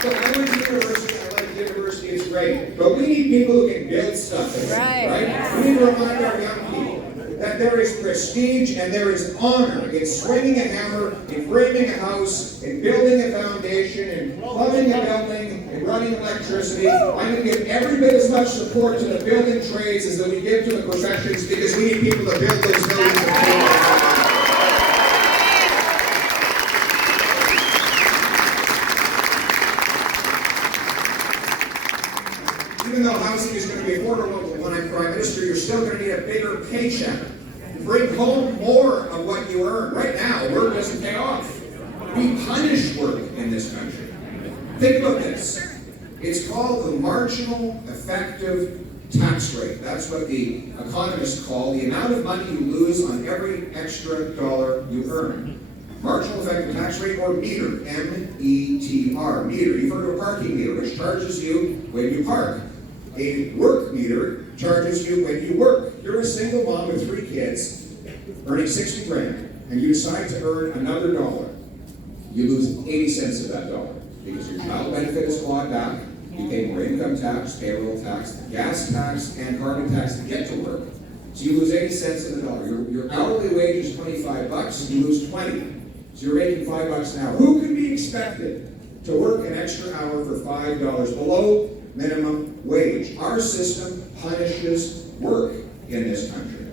So I went to university, I like university, it's great. But we need people who can build stuff again, right? We need to remind our young people that there is prestige and there is honor in swinging a hammer, in framing a house, in building a foundation, in plumbing a building, in running electricity. I'm going to give every bit as much support to the building trades as that we give to the professions, because we need people to build those buildings. Even though housing is going to be affordable when I'm Prime Minister, you're still going to need a bigger paycheck. Bring home more of what you earn. Right now, work doesn't pay off. We punish work in this country. Think about this. It's called the marginal effective tax rate. That's what the economists call the amount of money you lose on every extra dollar you earn. Marginal effective tax rate, or meter, M-E-T-R, meter. You've heard of a parking meter, which charges you when you park. A work meter charges you when you work. You're a single mom with 3 kids, earning 60 grand, and you decide to earn another dollar. You lose 80 cents of that dollar, because your child benefit is clawed back, you pay more income tax, payroll tax, gas tax, and carbon tax to get to work. So you lose 80 cents of the dollar. Your hourly wage is $25, you lose 20. So you're making $5 an hour. Who can be expected to work an extra hour for $5 below minimum wage? Our system punishes work in this country.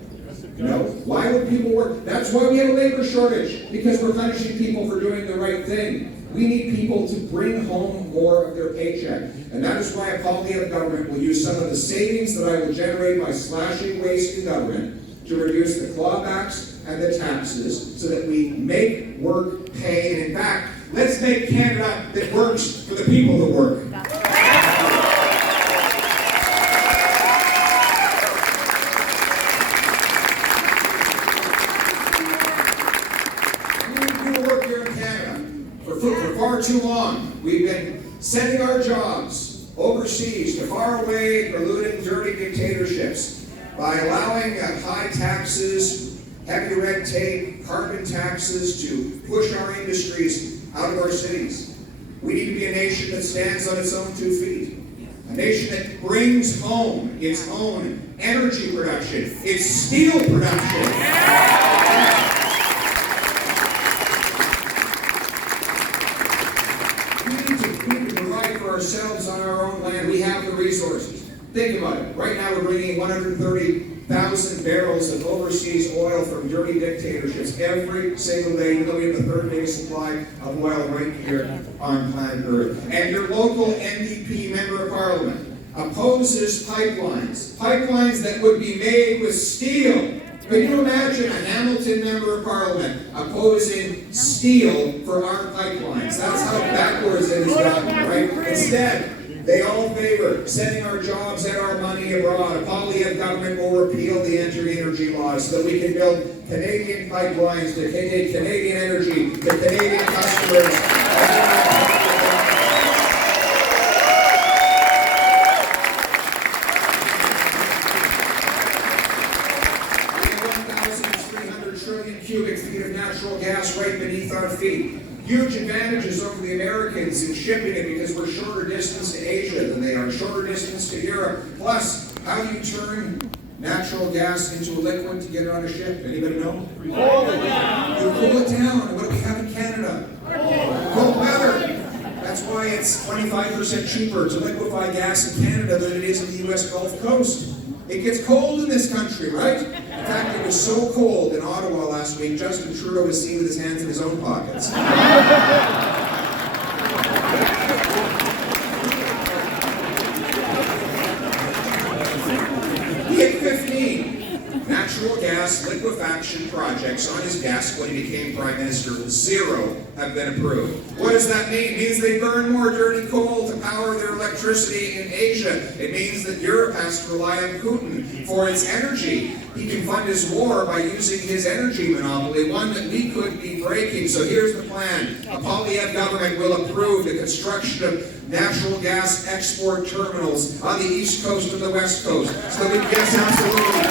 You know, why would people work? That's why we have a labor shortage, because we're punishing people for doing the right thing. We need people to bring home more of their paycheck. And that is why a Poilievre government will use some of the savings that I will generate by slashing waste in government to reduce the clawbacks and the taxes, so that we make work pay. And in fact, let's make Canada that works for the people that work. For far too long, we've been sending our jobs overseas to faraway, polluting, dirty dictatorships by allowing high taxes, heavy red tape, carbon taxes to push our industries out of our cities. We need to be a nation that stands on its own 2 feet. A nation that brings home its own energy production, its steel production. Ourselves on our own land. We have the resources. Think about it. Right now we're bringing 130,000 barrels of overseas oil from dirty dictatorships every single day, even though we have the 3rd biggest supply of oil right here on planet Earth. And your local NDP member of parliament opposes pipelines that would be made with steel. Can you imagine a Hamilton member of parliament opposing steel for our pipelines? That's how backwards it has gotten, right? Instead, they all favor sending our jobs and our money abroad. A Poilievre government will repeal the energy laws so that we can build Canadian pipelines to take Canadian energy to Canadian customers. Cubic feet of natural gas right beneath our feet. Huge advantages over the Americans in shipping it, because we're shorter distance to Asia than they are, shorter distance to Europe. Plus, how do you turn natural gas into a liquid to get it on a ship? Anybody know? Cool it down. You cool it down. What do we have in Canada? Cold weather. That's why it's 25% cheaper to liquefy gas in Canada than it is in the U.S. Gulf Coast. It gets cold in this country, right? In fact, it was so cold in Ottawa last week, Justin Trudeau was seen with his hands in his own pockets. He hit 15 natural gas liquefaction projects on his desk when he became Prime Minister. 0 have been approved. What does that mean? It means they burn more dirty coal to power their electricity in Asia. It means that Europe has to rely on Putin for its energy. He can fund his war by using his energy monopoly, one that we could be breaking. So here's the plan. A Poilievre government will approve the construction of natural gas export terminals on the east coast and the west coast. So that we can get absolutely.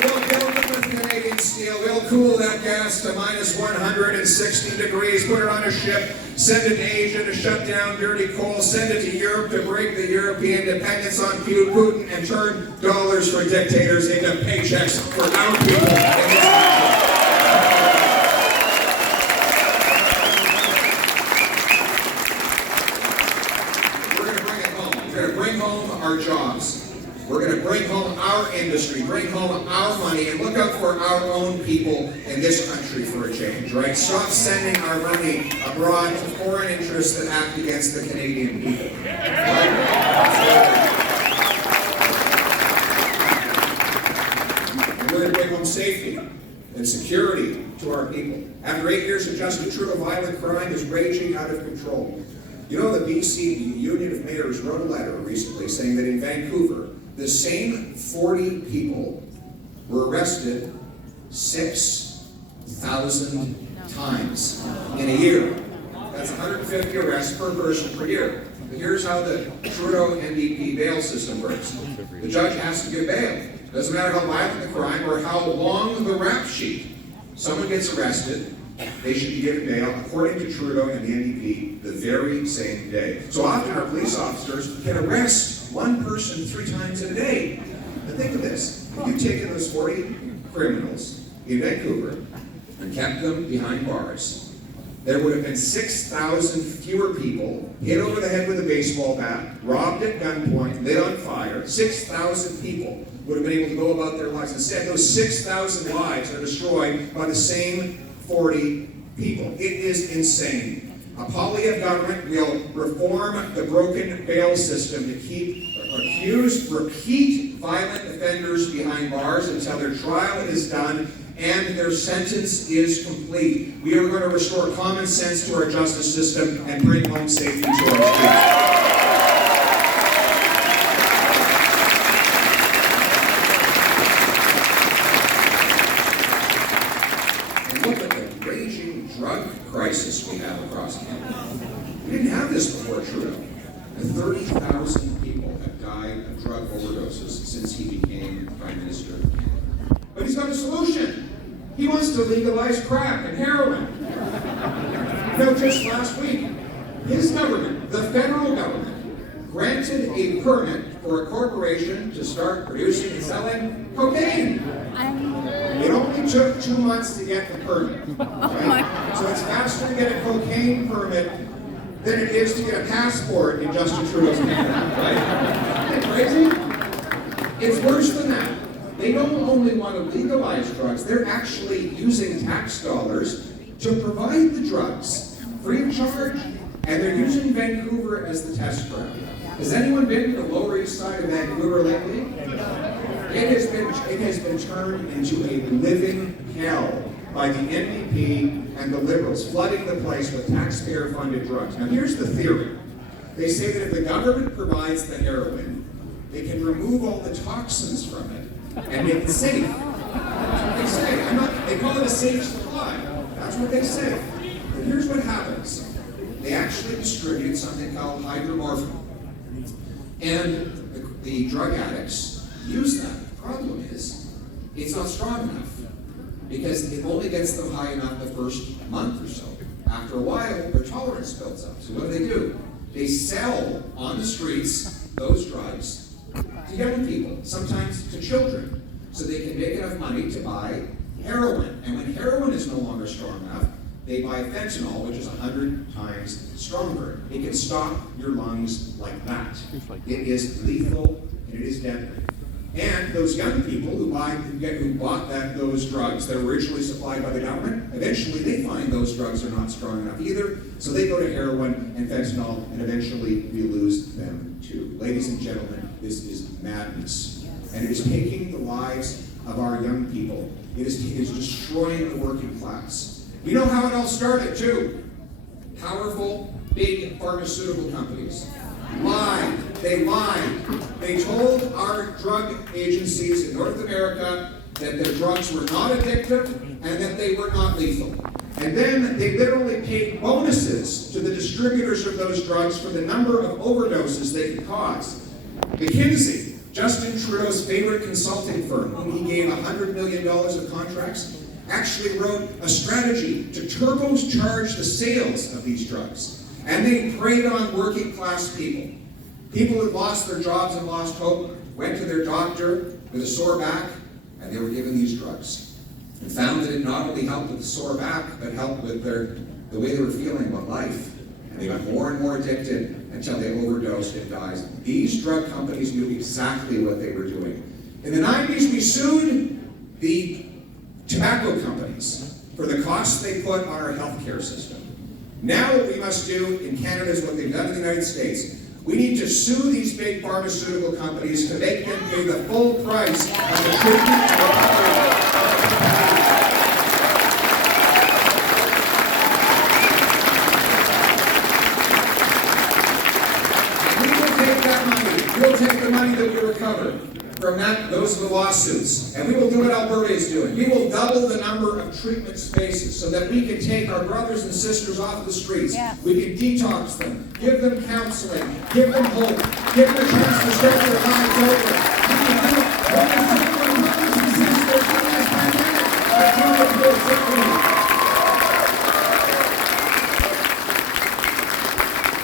We'll build them Canadian steel. We'll cool that gas to minus 160 degrees, put it on a ship, send it to Asia to shut down dirty coal, send it to Europe to break the European dependence on Putin, and turn dollars for dictators into paychecks for our people in this country. We're going to bring it home. We're going to bring home our jobs. We're going to bring home our industry, bring home our money, and look out for our own people in this country for a change, right? Stop sending our money abroad to foreign interests that act against the Canadian people. Right? And we're going to bring home safety and security to our people. After 8 years of Justin Trudeau, violent crime is raging out of control. You know, the BC Union of Mayors wrote a letter recently saying that in Vancouver, the same 40 people were arrested 6,000 times in a year. That's 150 arrests per person per year. But here's how the Trudeau NDP bail system works. The judge has to give bail. Doesn't matter how violent the crime or how long the rap sheet. Someone gets arrested, they should be given bail, according to Trudeau and the NDP, the very same day. So often our police officers can arrest one person 3 times in a day. But think of this. If you've taken those 40 criminals in Vancouver and kept them behind bars, there would have been 6,000 fewer people hit over the head with a baseball bat, robbed at gunpoint, lit on fire. 6,000 people would have been able to go about their lives. Instead, those 6,000 lives are destroyed by the same 40 people. It is insane. A Poilievre government will reform the broken bail system to keep accused, repeat violent offenders behind bars until their trial is done and their sentence is complete. We are going to restore common sense to our justice system and bring home safety to our streets. Drug crisis we have across Canada. We didn't have this before Trudeau. 30,000 people have died of drug overdoses since he became Prime Minister of Canada. But he's got a solution. He wants to legalize crack and heroin. You know, just last week, his government, the federal government, granted a permit for a corporation to start producing and selling cocaine. It only took 2 months to get the permit, right? So it's faster to get a cocaine permit than it is to get a passport in Justin Trudeau's Canada, right? Isn't that crazy? It's worse than that. They don't only want to legalize drugs, they're actually using tax dollars to provide the drugs free of charge, and they're using Vancouver as the test ground. Has anyone been to the Lower East Side of Vancouver lately? It has been turned into a living hell by the NDP and the Liberals, flooding the place with taxpayer-funded drugs. Now here's the theory. They say that if the government provides the heroin, they can remove all the toxins from it and make it safe. That's what they say. They call it a safe supply. That's what they say. But here's what happens. They actually distribute something called hydromorphone. And the drug addicts use that. The problem is, it's not strong enough because it only gets them high enough the first month or so. After a while, their tolerance builds up. So what do? They sell on the streets those drugs to young people, sometimes to children, so they can make enough money to buy heroin. And when heroin is no longer strong enough, they buy fentanyl, which is 100 times stronger. It can stop your lungs like that. It is lethal and it is deadly. And those young people who bought those drugs that were originally supplied by the government, eventually they find those drugs are not strong enough either, so they go to heroin and fentanyl, and eventually we lose them too. Ladies and gentlemen, this is madness. And it is taking the lives of our young people. It is destroying the working class. We know how it all started too. Powerful, big pharmaceutical companies lied. They lied. They told our drug agencies in North America that their drugs were not addictive and that they were not lethal. And then they literally paid bonuses to the distributors of those drugs for the number of overdoses they could cause. McKinsey Justin Trudeau's favorite consulting firm, whom he gave $100 million of contracts, actually wrote a strategy to turbocharge the sales of these drugs. And they preyed on working class people. People who lost their jobs and lost hope went to their doctor with a sore back, and they were given these drugs. And found that it not only helped with the sore back, but helped with the way they were feeling about life. And they got more and more addicted until they overdosed and died. These drug companies knew exactly what they were doing. In the 90s, we sued the tobacco companies for the costs they put on our healthcare system. Now what we must do in Canada is what they've done in the United States. We need to sue these big pharmaceutical companies to make them pay the full price of the treatment and recovery. We'll take the money that we recover from those lawsuits, and we will do what Alberta is doing. We will double the number of treatment spaces so that we can take our brothers and sisters off the streets. Yeah. We can detox them, give them counseling, give them hope, give them a chance to start their lives over. We can do it. We can take our brothers and sisters from this pandemic and turn it to a victory.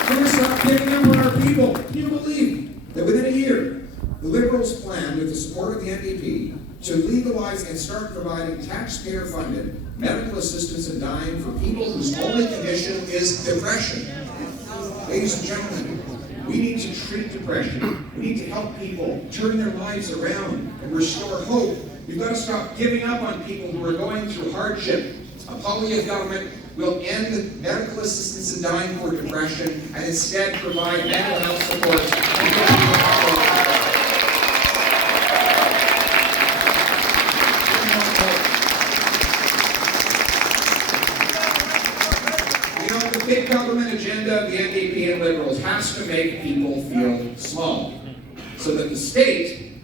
We're going to stop giving up on our people. Can you believe that within a year, the Liberals plan, with the support of the NDP, to legalize and start providing taxpayer-funded medical assistance in dying for people whose only condition is depression? Ladies and gentlemen, we need to treat depression. We need to help people turn their lives around and restore hope. We've got to stop giving up on people who are going through hardship. A Poilievre government will end medical assistance in dying for depression and instead provide mental health support. The big government agenda of the NDP and Liberals has to make people feel small so that the state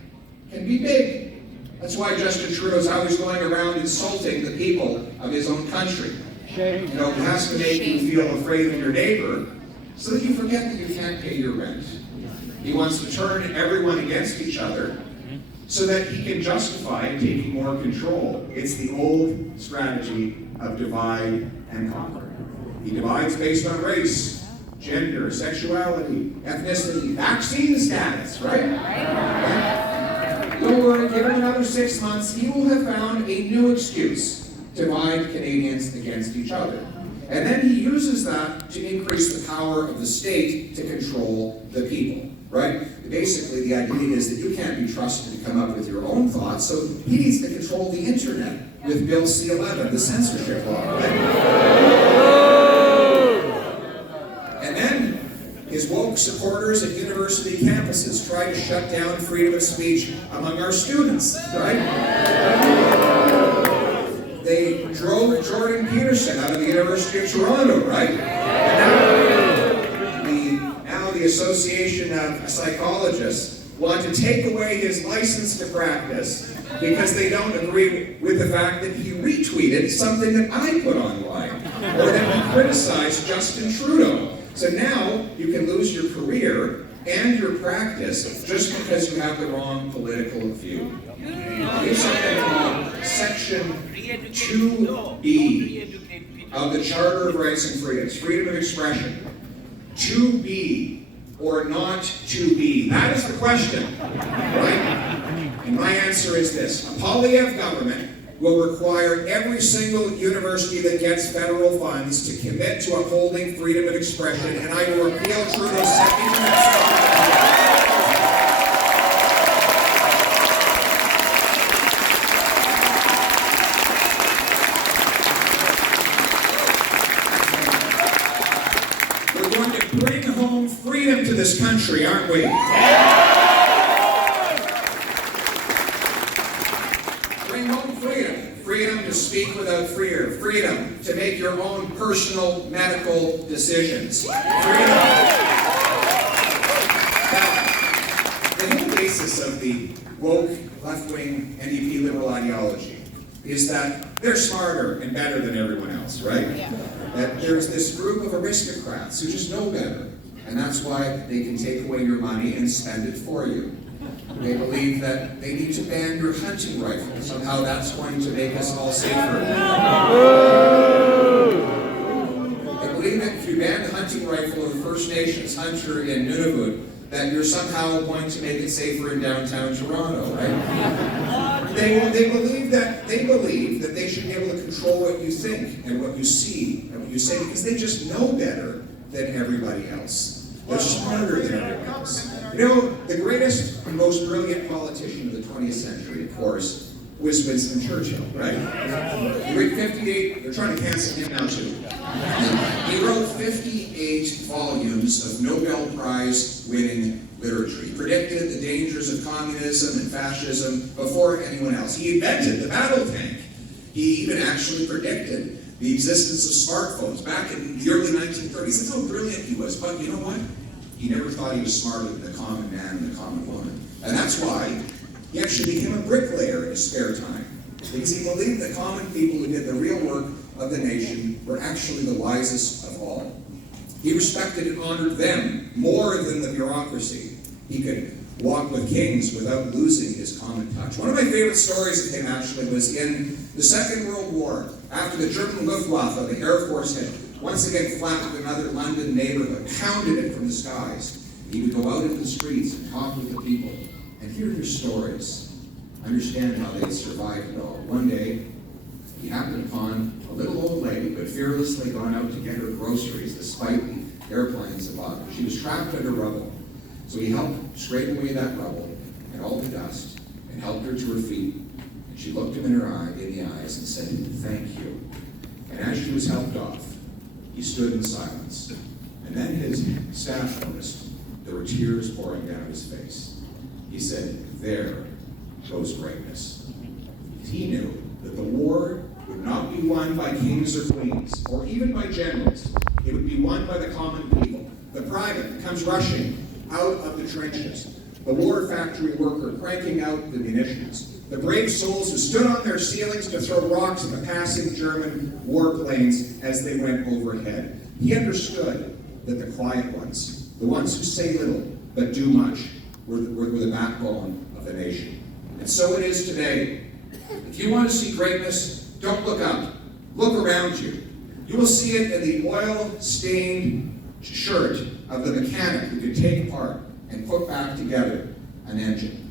can be big. That's why Justin Trudeau's always going around insulting the people of his own country. You know, it has to make you feel afraid of your neighbor so that you forget that you can't pay your rent. He wants to turn everyone against each other so that he can justify taking more control. It's the old strategy of divide and conquer. He divides based on race, gender, sexuality, ethnicity, vaccine status, right? Don't worry, give him another 6 months. He will have found a new excuse to divide Canadians against each other. And then he uses that to increase the power of the state to control the people, right? Basically, the idea is that you can't be trusted to come up with your own thoughts, so he needs to control the internet with Bill C-11, the censorship law, right? His woke supporters at university campuses try to shut down freedom of speech among our students, right? They drove Jordan Peterson out of the University of Toronto, right? And now the Association of Psychologists want to take away his license to practice because they don't agree with the fact that he retweeted something that I put online, or that he criticized Justin Trudeau. So now you can lose your career and your practice just because you have the wrong political view. There's something called Section 2B of the Charter of Rights and Freedoms, freedom of expression. 2B or not 2B? That is the question, right? And my answer is this. A Poilievre government will require every single university that gets federal funds to commit to upholding freedom of expression, and I will repeal Trudeau's Second Amendment. We're going to bring home freedom to this country, aren't we? Freedom to speak without fear. Freedom to make your own personal medical decisions. Freedom. Now, the whole basis of the woke, left-wing, NDP liberal ideology is that they're smarter and better than everyone else, right? Yeah. That there's this group of aristocrats who just know better, and that's why they can take away your money and spend it for you. They believe that they need to ban your hunting rifle. Somehow that's going to make us all safer. They believe that if you ban the hunting rifle of the First Nations hunter in Nunavut, that you're somehow going to make it safer in downtown Toronto, right? They believe that they should be able to control what you think and what you see and what you say because they just know better than everybody else. They're smarter than everybody else. You know, the greatest and most brilliant politician of the 20th century, of course, was Winston Churchill, right? He wrote 58, they're trying to cancel him now too. He wrote 58 volumes of Nobel Prize winning literature. He predicted the dangers of communism and fascism before anyone else. He invented the battle tank. He even actually predicted the existence of smartphones back in the early 1930s. That's how brilliant he was. But you know what? He never thought he was smarter than the common man and the common woman. And that's why he actually became a bricklayer in his spare time. Because he believed the common people who did the real work of the nation were actually the wisest of all. He respected and honored them more than the bureaucracy. He could walk with kings without losing his common touch. One of my favorite stories of him actually was in the Second World War. After the German Luftwaffe, the Air Force, had once again flattened another London neighborhood, pounded it from the skies. He would go out into the streets and talk with the people and hear their stories, understand how they survived it all. One day, he happened upon a little old lady who had fearlessly gone out to get her groceries despite the airplanes above her. She was trapped under rubble. So he helped scrape away that rubble and all the dust and helped her to her feet. And she looked him in the eyes and said, "Thank you." And as she was helped off, he stood in silence. And then his staff noticed there were tears pouring down his face. He said, "There goes greatness." He knew that the war would not be won by kings or queens, or even by generals. It would be won by the common people. The private that comes rushing out of the trenches. The war factory worker cranking out the munitions. The brave souls who stood on their ceilings to throw rocks at the passing German warplanes as they went overhead. He understood that the quiet ones, the ones who say little but do much, were the backbone of the nation. And so it is today. If you want to see greatness, don't look up. Look around you. You will see it in the oil-stained shirt of the mechanic who could take apart and put back together an engine.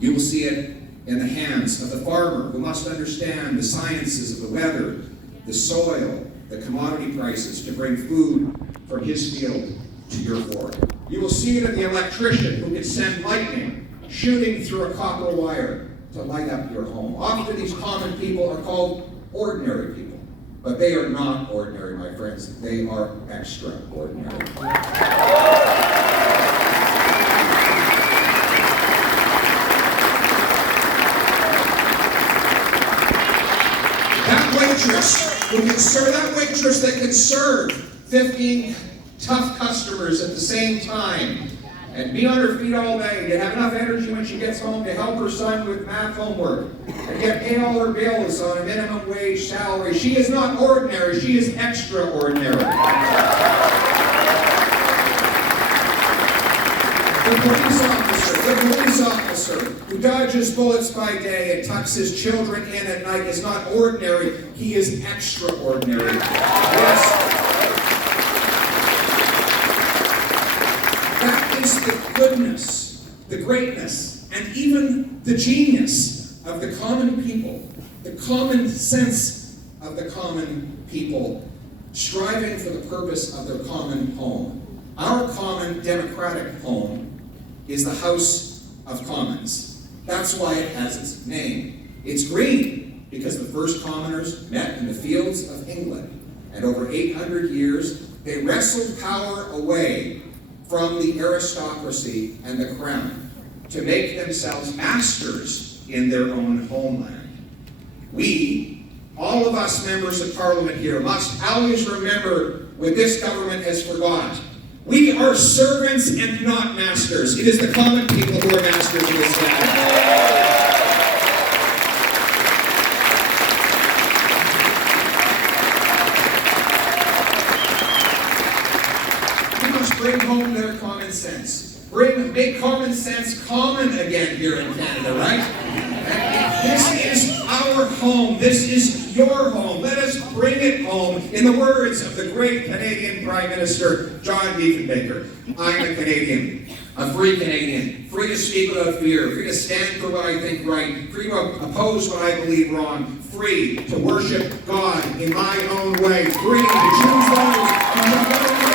You will see it in the hands of the farmer who must understand the sciences of the weather, the soil, the commodity prices to bring food from his field to your fork. You will see it in the electrician who can send lightning shooting through a copper wire to light up your home. Often these common people are called ordinary people. But they are not ordinary, my friends. They are extraordinary. That waitress that can serve 15 tough customers at the same time and be on her feet all day, to have enough energy when she gets home to help her son with math homework, and yet pay all her bills on a minimum wage salary. She is not ordinary, she is extraordinary. The police officer who dodges bullets by day and tucks his children in at night is not ordinary, he is extraordinary. Yes. That is the goodness, the greatness, and even the genius of the common people, the common sense of the common people, striving for the purpose of their common home. Our common democratic home is the House of Commons. That's why it has its name. It's green because the first commoners met in the fields of England, and over 800 years they wrestled power away from the aristocracy and the crown to make themselves masters in their own homeland. We, all of us members of Parliament here, must always remember what this government has forgot. We are servants and not masters. It is the common people who are masters of this land. We must bring home their common sense. Make common sense common again here in Canada, right? This is our home. This is your home. Let us bring it home. In the words of the great Canadian Prime Minister, John Diefenbaker, I'm a Canadian, a free Canadian, free to speak without fear, free to stand for what I think right, free to oppose what I believe wrong, free to worship God in my own way, free to choose those who